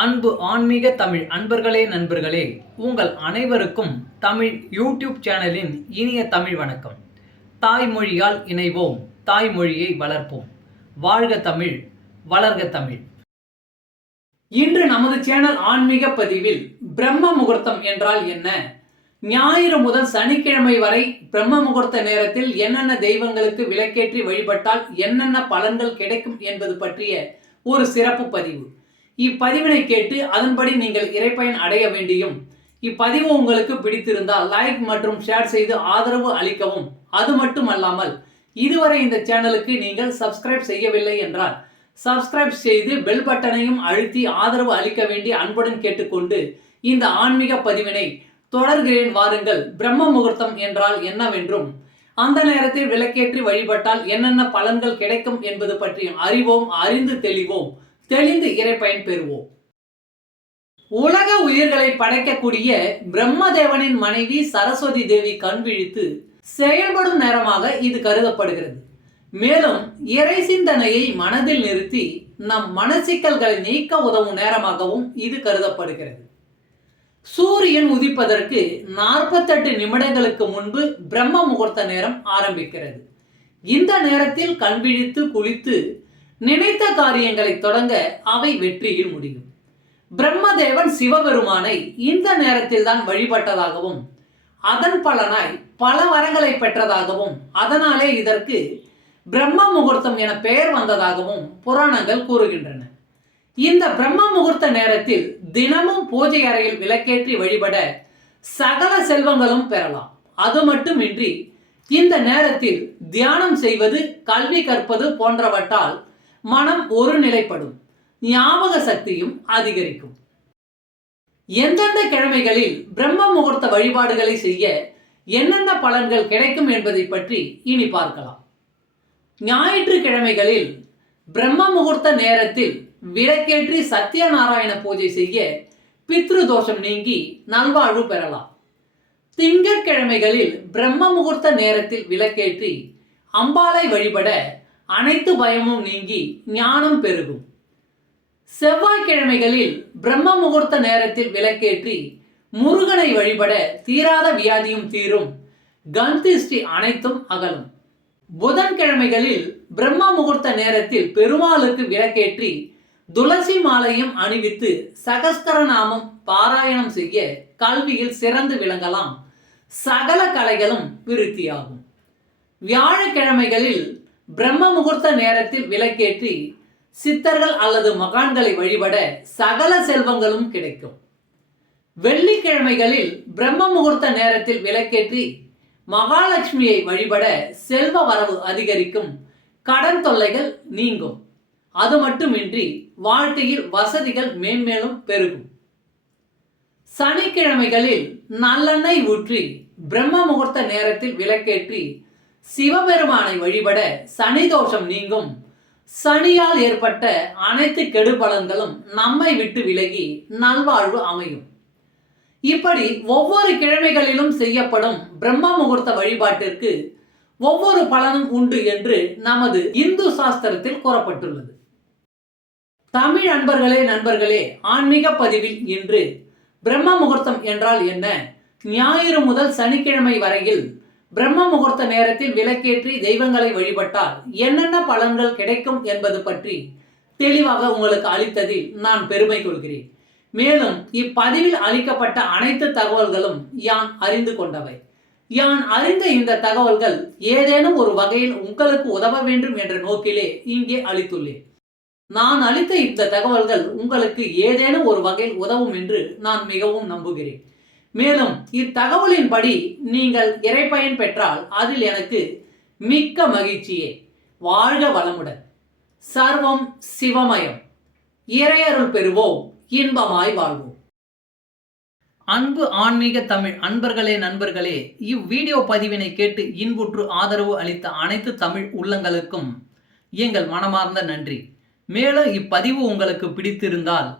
அன்பு ஆன்மீக தமிழ் அன்பர்களே நண்பர்களே உங்கள் அனைவருக்கும் தமிழ் யூடியூப் சேனலின் இனிய தமிழ் வணக்கம். தாய்மொழியால் இணைவோம் தாய்மொழியை வளர்ப்போம். வாழ்க தமிழ் வளர்க தமிழ். இன்று நமது சேனல் ஆன்மீக பதிவில் பிரம்ம முகூர்த்தம் என்றால் என்ன? ஞாயிறு முதல் சனிக்கிழமை வரை பிரம்ம முகூர்த்த நேரத்தில் என்னென்ன தெய்வங்களுக்கு விளக்கேற்றி வழிபட்டால் என்னென்ன பலன்கள் கிடைக்கும் என்பது பற்றிய ஒரு சிறப்பு பதிவு. இப்பதிவினை கேட்டு அதன்படி நீங்கள் இறைப்பயன் அடைய வேண்டியும். இப்பதிவு உங்களுக்கு பிடித்திருந்தால் லைக் மற்றும் ஷேர் செய்து ஆதரவு அளிக்கவும். அது மட்டுமல்லாமல் இதுவரை இந்த சேனலுக்கு நீங்கள் சப்ஸ்கிரைப் செய்யவில்லை என்றால் சப்ஸ்கிரைப் செய்து பெல் பட்டனையும் அழுத்தி ஆதரவு அளிக்க வேண்டி அன்புடன் கேட்டுக்கொண்டு இந்த ஆன்மீக பதிவினை தொடர்கிறேன் வாருங்கள். பிரம்ம முகூர்த்தம் என்றால் என்னவென்றும் அந்த நேரத்தில் விளக்கேற்றி வழிபட்டால் என்னென்ன பலன்கள் கிடைக்கும் என்பது பற்றி அறிவோம் அறிந்து தெளிவோம். தெளிந்து இறைப்பயன் பெறுவோம். உலக உயிர்களை படைக்கக்கூடிய பிரம்மதேவனின் மனைவி சரஸ்வதி தேவி கண்விழித்து செயல்படும் நேரமாக இது கருதப்படுகிறது. மேலும் இறை சிந்தனையை மனதில் நிறுத்தி நம் மனச்சிக்கல்களை நீக்க உதவும் நேரமாகவும் இது கருதப்படுகிறது. சூரியன் உதிப்பதற்கு நாற்பத்தெட்டு நிமிடங்களுக்கு முன்பு பிரம்ம முகூர்த்த நேரம் ஆரம்பிக்கிறது. இந்த நேரத்தில் கண்விழித்து குளித்து நினைத்த காரியங்களை தொடங்க அவை வெற்றியில் முடியும். பிரம்மதேவன் சிவபெருமானை இந்த நேரத்தில் தான் வழிபட்டதாகவும் அதன் பலனாய் பல வரங்களை பெற்றதாகவும் அதனாலே இதற்கு பிரம்ம முகூர்த்தம் என பெயர் வந்ததாகவும் புராணங்கள் கூறுகின்றன. இந்த பிரம்ம முகூர்த்த நேரத்தில் தினமும் பூஜை அறையில் விளக்கேற்றி வழிபட சகல செல்வங்களும் பெறலாம். அது மட்டுமின்றி இந்த நேரத்தில் தியானம் செய்வது கல்வி கற்பது போன்றவற்றால் மனம் ஒருநிலைப்படும் ஞாபக சக்தியும் அதிகரிக்கும். எந்தெந்த கிழமைகளில் பிரம்ம முகூர்த்த வழிபாடுகளை செய்ய என்னென்ன பலன்கள் கிடைக்கும் என்பதை பற்றி இனி பார்க்கலாம். ஞாயிற்றுக்கிழமைகளில் பிரம்ம முகூர்த்த நேரத்தில் விளக்கேற்றி சத்யநாராயண பூஜை செய்ய பித்ரு தோஷம் நீங்கி நல்வாழ்வு பெறலாம். திங்கட்கிழமைகளில் பிரம்ம முகூர்த்த நேரத்தில் விளக்கேற்றி அம்பாளை வழிபட அனைத்து பயமும் நீங்கி ஞானம் பெருகும். செவ்வாய்க்கிழமைகளில் பிரம்ம முகூர்த்த நேரத்தில் விளக்கேற்றி முருகனை வழிபட தீராத வியாதியும் தீரும். கந்திஷ்டி அனைத்தும் அகலும். புதன்கிழமைகளில் பிரம்ம முகூர்த்த நேரத்தில் பெருமாளுக்கு விளக்கேற்றி துளசி மாலையும் அணிவித்து சகஸ்கரநாமம் பாராயணம் செய்ய கல்வியில் சிறந்து விளங்கலாம். சகல கலைகளும் விருத்தியாகும். வியாழக்கிழமைகளில் பிரம்ம முகூர்த்த நேரத்தில் விளக்கேற்றி சித்தர்கள் அல்லது மகான்களை வழிபட சகல செல்வங்களும் கிடைக்கும். வெள்ளிக்கிழமைகளில் பிரம்ம முகூர்த்த நேரத்தில் விளக்கேற்றி மகாலட்சுமியை வழிபட செல்வ வரவு அதிகரிக்கும். கடன் தொல்லைகள் நீங்கும். அது மட்டுமின்றி வாழ்க்கையில் வசதிகள் மேன்மேலும் பெருகும். சனிக்கிழமைகளில் நல்லெண்ணெய் ஊற்றி பிரம்ம முகூர்த்த நேரத்தில் விளக்கேற்றி சிவபெருமானை வழிபட சனி தோஷம் நீங்கும். சனியால் ஏற்பட்ட அனைத்து கெடுபலன்களும் நம்மை விட்டு விலகி நல்வாழ்வு அமையும். இப்படி ஒவ்வொரு கிழமைகளிலும் செய்யப்படும் பிரம்ம முகூர்த்த வழிபாட்டிற்கு ஒவ்வொரு பலனும் உண்டு என்று நமது இந்து சாஸ்திரத்தில் கூறப்பட்டுள்ளது. தமிழ் அன்பர்களே நண்பர்களே ஆன்மீக பதிவில் இன்று பிரம்ம முகூர்த்தம் என்றால் என்ன? ஞாயிறு முதல் சனிக்கிழமை வரையில் பிரம்ம முகூர்த்த நேரத்தில் விளக்கேற்றி தெய்வங்களை வழிபட்டால் என்னென்ன பலன்கள் கிடைக்கும் என்பது பற்றி தெளிவாக உங்களுக்கு அளித்ததில் நான் பெருமை கொள்கிறேன். மேலும் இப்பதிவில் அளிக்கப்பட்ட அனைத்து தகவல்களும் யான் அறிந்து கொண்டவை. யான் அறிந்த இந்த தகவல்கள் ஏதேனும் ஒரு வகையில் உங்களுக்கு உதவ வேண்டும் என்ற நோக்கிலே இங்கே அளித்துள்ளேன். நான் அளித்த இந்த தகவல்கள் உங்களுக்கு ஏதேனும் ஒரு வகையில் உதவும் என்று நான் மிகவும் நம்புகிறேன். மேலும் இத்தகவலின்படி நீங்கள் இறைப்பயன் பெற்றால் அதில் எனக்கு மிக்க மகிழ்ச்சியே. வாழ்க வளமுடன். சர்வம் சிவமயம். இறையருள் பெறுவோம். இன்பமாய் வாழ்வோம். அன்பு ஆன்மீக தமிழ் அன்பர்களே நண்பர்களே இவ்வீடியோ பதிவினை கேட்டு இன்புற்று ஆதரவு அளித்த அனைத்து தமிழ் உள்ளங்களுக்கும் எங்கள் மனமார்ந்த நன்றி. மேலும் இப்பதிவு உங்களுக்கு பிடித்திருந்தால்